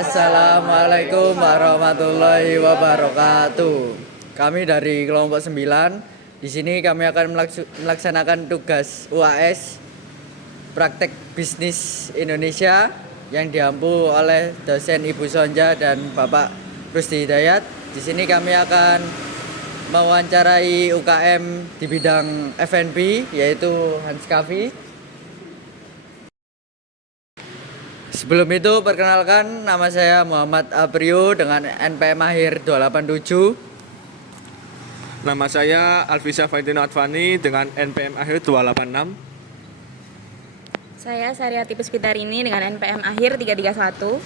Assalamualaikum warahmatullahi wabarakatuh. Kami dari kelompok 9. Di sini kami akan melaksanakan tugas UAS Praktek Bisnis Indonesia yang diampu oleh dosen Ibu Sonja dan Bapak Rusdi Hidayat. Di sini kami akan mewawancarai UKM di bidang F&B yaitu Hans Cafe. Sebelum itu perkenalkan, nama saya Muhammad Aprio dengan NPM akhir 287. Nama saya Alvisa Valentino Advani dengan NPM akhir 286. Saya Sariati Puspitarini dengan NPM akhir 331.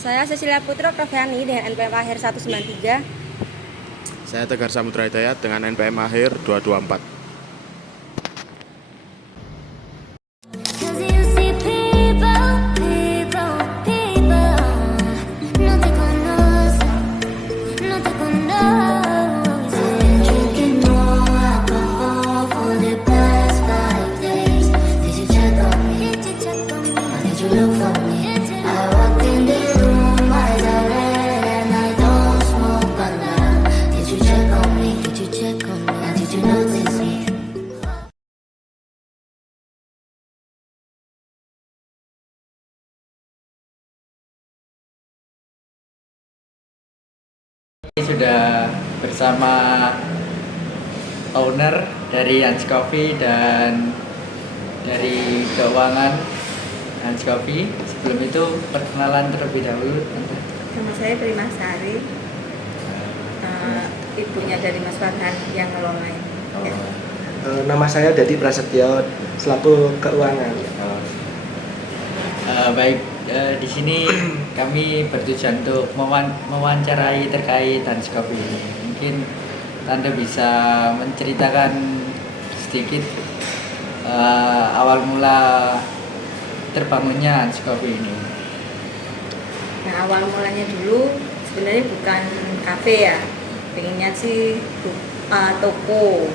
Saya Cecilia Putro Proviani dengan NPM akhir 193. Saya Tegar Samudra Hidayat dengan NPM akhir 224. Sudah bersama owner dari Hans Coffee dan dari keuangan Hans Coffee. Sebelum itu perkenalan terlebih dahulu. Nama saya Prima Sari, ibunya dari Mas Farhan yang ngelola ini. Ya. Nama saya Dadi Prasetyo, selaku keuangan. Baik, di sini kami bertujuan untuk mewawancarai terkait Hans Coffee ini. Mungkin Tante bisa menceritakan sedikit awal mula terbangunnya Hans Coffee ini. Nah, awal mulanya dulu sebenarnya bukan kafe ya, pengennya sih toko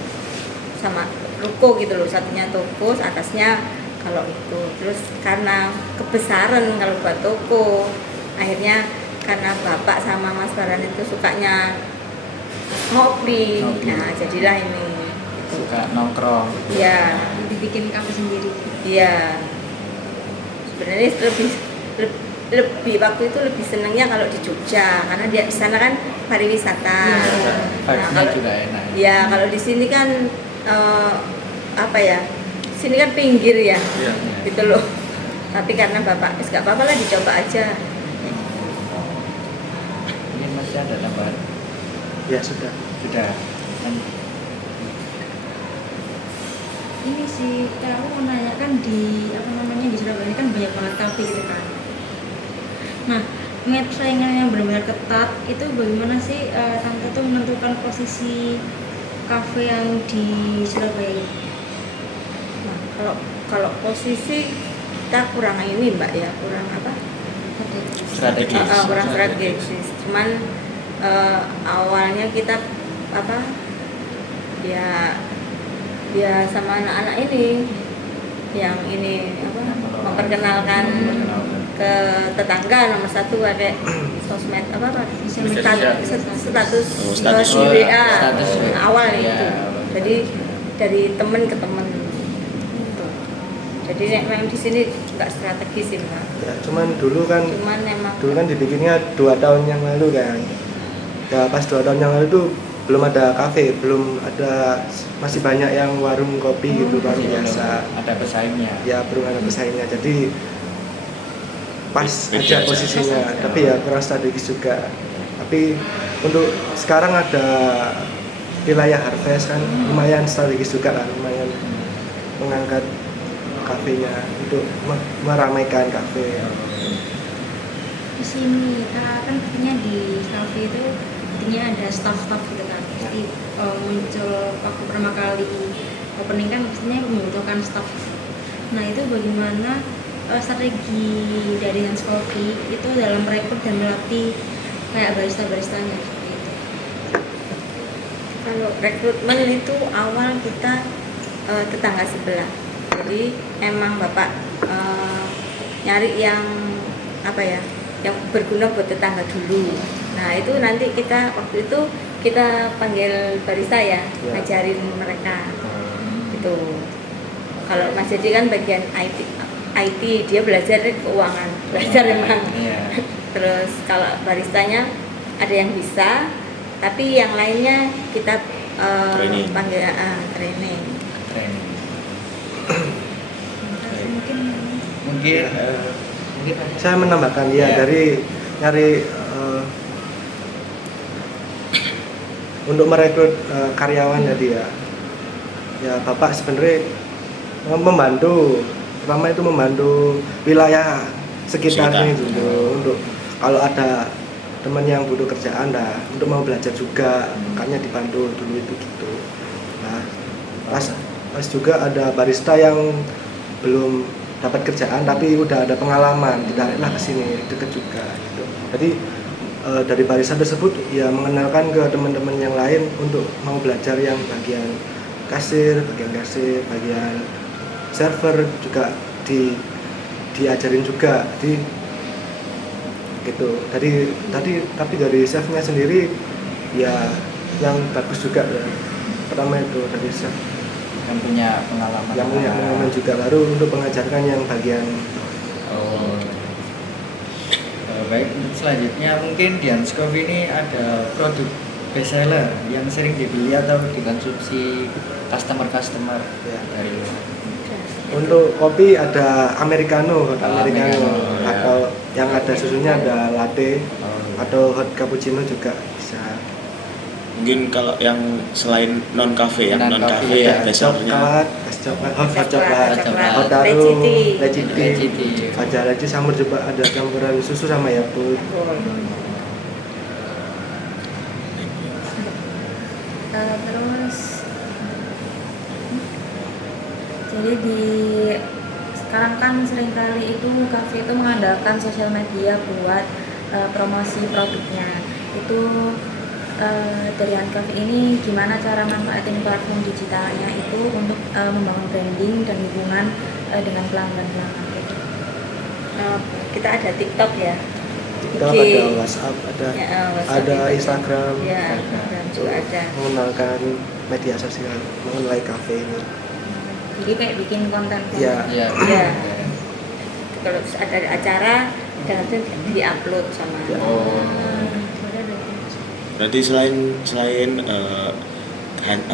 sama ruko gitu loh, satunya toko, atasnya kalau itu. Terus karena kebesaran kalau buat toko, akhirnya karena bapak sama Mas Baran itu sukanya ngopi. Nah jadilah ini gitu. Suka nongkrong. Iya, Dibikin kafe sendiri. iya. Sebenarnya lebih waktu itu lebih senangnya kalau di Jogja karena dia di sana kan pariwisata. Vibes-nya juga enak. Ya kalau di sini kan apa ya? Sini kan pinggir ya, gitu loh. Tapi karena bapak, nggak apa-apa lah dicoba aja. Mungkin masih ada tambahan? Ya sudah. Sudah. Ini sih, aku mau nanyakan di di Surabaya ini kan banyak banget kafe gitu kan. Nah, melihat persaingan yang benar-benar ketat, itu bagaimana sih Tante tuh menentukan posisi kafe yang di Surabaya ini? Nah, kalau posisi kita kurang ini Mbak ya, kurang apa? Strategis. Kurang strategis. Cuman awalnya kita apa? Ya sama anak-anak ini yang ini apa? Memperkenalkan ke tetangga nomor satu ada sosmed apa status Status di WA status WA. awal Ya, itu. Jadi dari temen ke temen gitu. Jadi memang di sini nggak strategis sih Mbak. Ya, cuman dulu kan Memang dibikinnya 2 tahun yang lalu kan. Ya pas 2 tahun yang lalu tuh belum ada kafe, belum ada, masih banyak yang warung kopi gitu, warung biasa. Ada pesaingnya. Ya belum ada pesaingnya, jadi pas Beda aja aja. posisinya. Tapi ya kurang strategis juga. Tapi untuk sekarang ada wilayah Harvest kan, lumayan strategis juga kan, lumayan mengangkat kafenya untuk meramaikan kafe. Di sini kan pastinya di kafe itu intinya ada staff-staff gitu kan. Pasti muncul waktu pertama kali opening kan pastinya membutuhkan staff. Nah itu bagaimana strategi dari Hans Coffee itu dalam merekrut dan melatih kayak barista-baristanya seperti itu? kalau rekrutmen itu awal kita tetangga sebelah. Jadi emang bapak nyari yang apa ya, yang berguna buat tetangga dulu. Nah itu nanti waktu itu kita panggil barista ya, ngajarin mereka gitu. Kalau Mas Jadi kan bagian IT dia belajar keuangan, belajar memang. Iya. Terus kalau baristanya ada yang bisa, tapi yang lainnya kita Training. panggil training. Mungkin Saya menambahkan ya, Ya. dari nyari untuk merekrut karyawan tadi ya. Ya Bapak sebenarnya membantu, pertama itu membantu wilayah sekitarnya Sekitar. dulu untuk kalau ada teman yang butuh kerjaan untuk mau belajar juga, makanya dibantu dulu itu gitu. Nah, pas juga ada barista yang belum dapat kerjaan tapi udah ada pengalaman, ditariklah ke sini, deket juga gitu. Jadi dari barista tersebut ya mengenalkan ke teman-teman yang lain untuk mau belajar yang bagian kasir, bagian server juga diajarin juga. Jadi gitu. Tapi dari chefnya sendiri ya yang bagus juga ya. Pertama itu dari chef yang punya pengalaman. yang punya pengalaman juga, baru untuk mengajarkan yang bagian Oh. Baik, untuk selanjutnya mungkin di Hans Coffee ini ada produk best seller yang sering dibeli atau dikonsumsi customer ya. dari luar. Untuk kopi ada americano, hot americano, Americano, ya. atau yang ada susunya ada latte atau hot cappuccino juga bisa. Mungkin kalau yang selain non cafe, yang non Non-cafe, cafe ya. besarnya Coklat, hot coklat, coklat. hot daru, Leciti. leciti, aja campur juga ada campuran susu sama yakult. Terus jadi sekarang kan seringkali itu kafe itu mengandalkan sosial media buat promosi produknya. Itu dari Hans Cafe ini gimana cara manfaatin platform digitalnya itu untuk membangun branding dan hubungan dengan pelanggan-pelanggan itu. Kita ada TikTok ya. TikTok, IG. ada WhatsApp, ada WhatsApp ada juga. Instagram. Ya, Instagram juga ada. Mengenalkan media sosial mengenai kafe ini. Jadi kayak bikin konten. Ya. Iya. Iya. Kalau ada acara dan nanti di-upload sama. Ya. Oh. berarti selain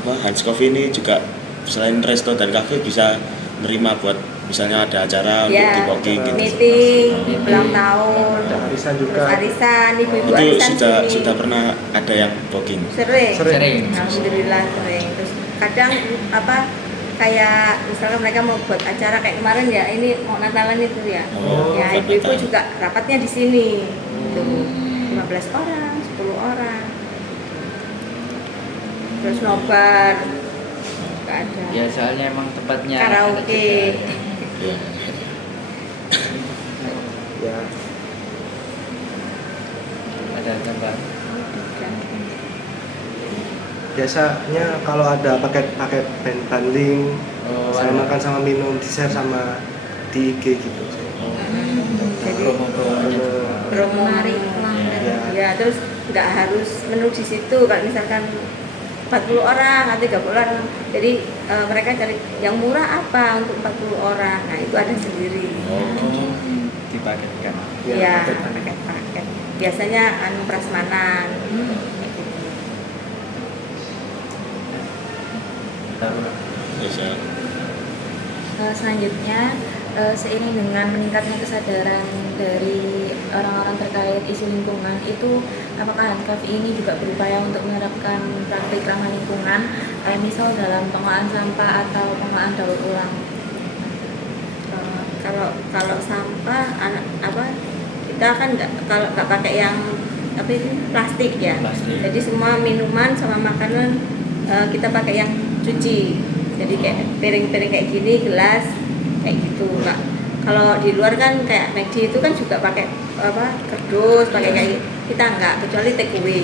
Hans Coffee ini juga selain resto dan cafe bisa nerima buat misalnya ada acara untuk Ya, di booking gitu. meeting, Meeting. ulang tahun, Ada arisan terus juga. arisan, ibu-ibu Itu arisan sini. sudah pernah ada yang booking. Sering. Sering. Alhamdulillah sering. Terus kadang kayak misalkan mereka mau buat acara kayak kemarin ya, ini mau Natalan itu ya. Oh, Ya buat ibu-ibu Natal. juga rapatnya di sini. Tuh, 15 orang, 10 orang. Terus nobar. Gak ada. Ya soalnya emang tempatnya Karaoke. Ya. Ya. ada tempat. Biasanya kalau ada paket bundling, Oh, sama ada. makan sama minum, di-share sama di IG gitu. Jadi Promo-promonya juga. promo Menarik pelanggan. Ya. ya, terus nggak harus menu di situ. Kalau misalkan 40 orang atau 30 orang, jadi mereka cari yang murah apa untuk 40 orang. Nah itu ada sendiri. Oh, dipaketkan. Ya, paket. paket. Biasanya prasmanan. Kayak gitu. Bisa. Selanjutnya, seiring dengan meningkatnya kesadaran dari orang-orang terkait isu lingkungan, itu apakah Hans Cafe ini juga berupaya untuk menerapkan praktik ramah lingkungan, misal dalam pengolahan sampah atau pengolahan daur ulang? Kalau sampah kita kan nggak pakai yang plastik ya. Plastik. Jadi semua minuman sama makanan kita pakai yang cuci. Jadi kayak piring-piring kayak gini, gelas kayak gitu. Nggak, kalau di luar kan kayak McD itu kan juga pakai kardus, pakai kayak kita nggak, kecuali take away.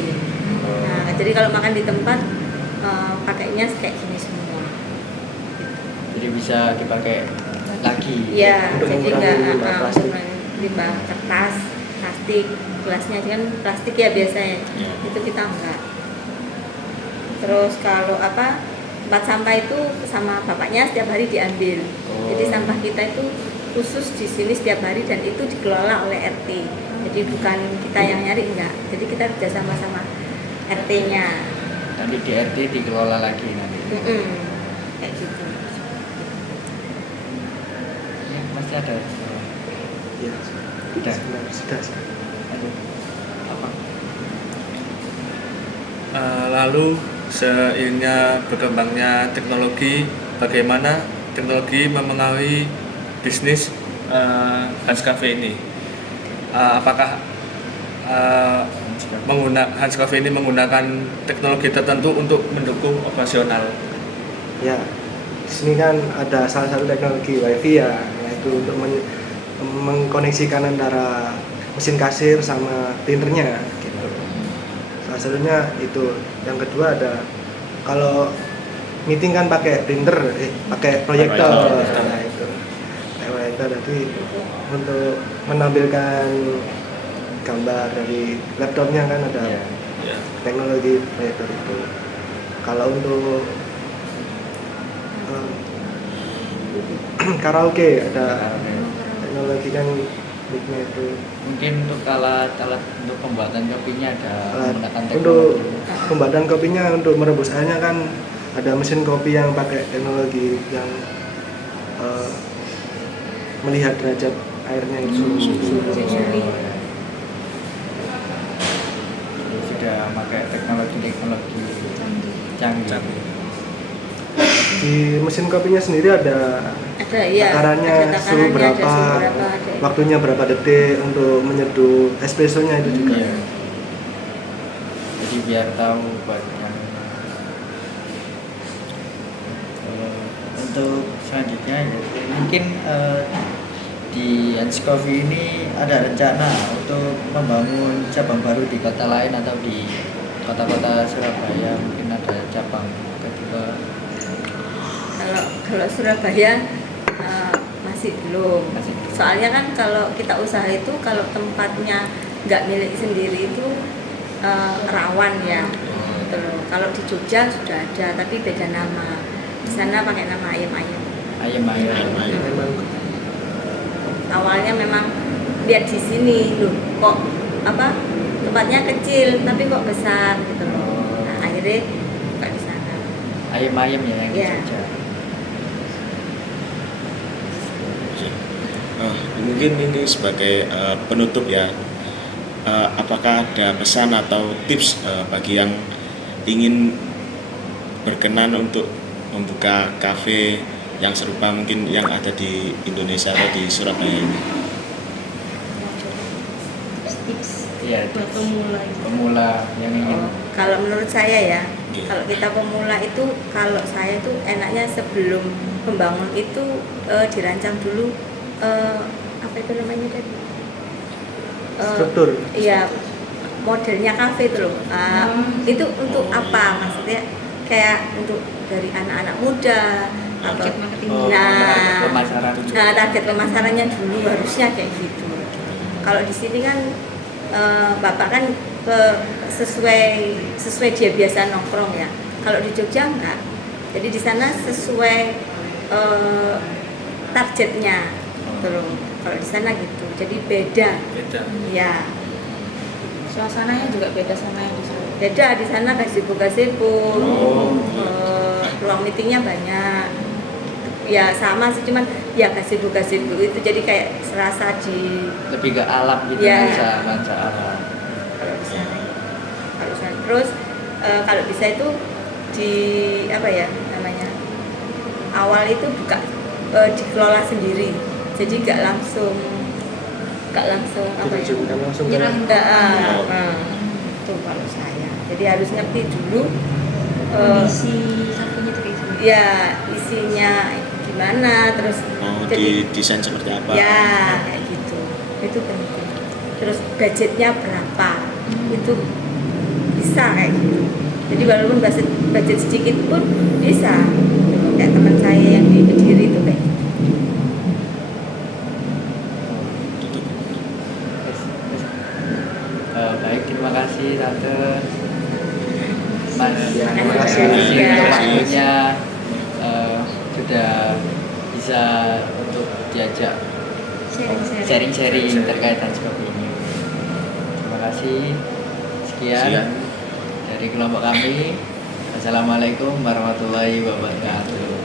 Nah, jadi kalau makan di tempat pakainya kayak gini semua. Jadi bisa dipakai lagi. Iya, Untuk jadi mengurangi nggak limbah plastik. limbah kertas, plastik. plastik, gelasnya kan plastik ya biasanya, Iya. itu kita enggak. Terus kalau apa, tempat sampah itu sama bapaknya setiap hari diambil. Jadi sampah kita itu khusus di sini setiap hari dan itu dikelola oleh RT. Jadi bukan kita yang nyari, enggak. Jadi kita kerja sama RT-nya. Nanti di RT dikelola lagi nanti. Kayak gitu. Ini masih ada. Ya, Sudah. sudah. Aduh. Apa? Lalu seiringnya berkembangnya teknologi, bagaimana teknologi memengaruhi bisnis Hans Cafe ini? Apakah Hans Cafe ini menggunakan teknologi tertentu untuk mendukung operasional? Ya, di sini kan ada salah satu teknologi WiFi ya, yaitu untuk mengkoneksikan antara mesin kasir sama printernya gitu. Salah satunya itu. Yang kedua ada kalau meeting kan pakai printer, pakai proyektor. Nah, itu. Pakai proyektor jadi untuk menampilkan gambar dari laptopnya kan ada Iya. Ya. teknologi proyektor itu. Kalau untuk karaoke ada teknologi kan mic-nya itu. Mungkin untuk alat untuk pembuatan kopinya ada menggunakan Untuk teknologi. pembuatan kopinya, untuk merebus airnya kan ada mesin kopi yang pakai teknologi yang melihat derajat airnya itu. Sudah pakai teknologi canggih. Di mesin kopinya sendiri ada Ada ya. takarannya, ada suhu takarannya, berapa, ada suhu berapa, ada. waktunya berapa detik untuk menyeduh espressonya itu juga. Iya. Jadi biar tahu buatnya. Untuk selanjutnya ya, mungkin di Hans Coffee ini ada rencana untuk membangun cabang baru di kota lain atau di kota-kota Surabaya, mungkin ada cabang kedua. Kalau Surabaya masih belum. Masih belum. Soalnya kan kalau kita usaha itu kalau tempatnya nggak milik sendiri itu rawan ya. Gitu loh. Kalau di Jogja sudah ada tapi beda nama. Di sana pakai nama ayam-ayam. Ayam-ayam. Memang Awalnya memang lihat di sini loh, kok apa tempatnya kecil tapi kok besar gitu loh. Nah, akhirnya buka di sana. Ayam-ayam ya yang di Iya. Jogja. Mungkin ini sebagai penutup ya, apakah ada pesan atau tips bagi yang ingin berkenan untuk membuka kafe yang serupa mungkin yang ada di Indonesia atau di Surabaya ini? Tips Iya, buat pemula itu. pemula yang ingin Kalau menurut saya ya, Oke. kalau kita pemula itu, kalau saya itu enaknya sebelum membangun itu dirancang dulu apa itu namanya tadi? struktur. Iya, modelnya kafe itu loh. Itu untuk apa? Maksudnya kayak untuk dari anak-anak muda atau Target marketing. Nah, pemasaran. nah target pemasarannya dulu harusnya kayak gitu. Kalau di sini kan bapak kan sesuai dia biasa nongkrong ya. Kalau di Jogja enggak. Jadi di sana sesuai targetnya, gitu loh. Kalau di sana gitu. Jadi beda. Beda. Ya, Suasananya juga beda sama yang di sana. beda di sana gazebo, ruang meetingnya banyak. Ya sama sih, cuman ya gazebo itu jadi kayak serasa di Lebih ke alam gitu, Iya. nuansa alam. kalau di sana. Kalau di sana. Terus kalau bisa itu di apa ya namanya, awal itu buka dikelola sendiri, jadi nggak langsung apa ya, Bukan langsung ke Nyerahin. itu kalau saya. Jadi harus ngerti dulu Kondisi kafenya itu kayak gimana? ya isinya gimana, terus Di desain seperti apa? ya kayak gitu, itu penting. Terus budgetnya berapa, itu bisa kayak gitu. Jadi walaupun budget sedikit pun bisa. Kayak teman saya yang di Kediri itu kayak gitu. Baik, terima kasih Tante. Mas, Ya, terima terima kasih kasih. untuk waktunya, sudah bisa untuk diajak sharing-sharing terkait hal seperti ini. Terima kasih. Sekian Siap. dari kelompok kami. Assalamualaikum warahmatullahi wabarakatuh.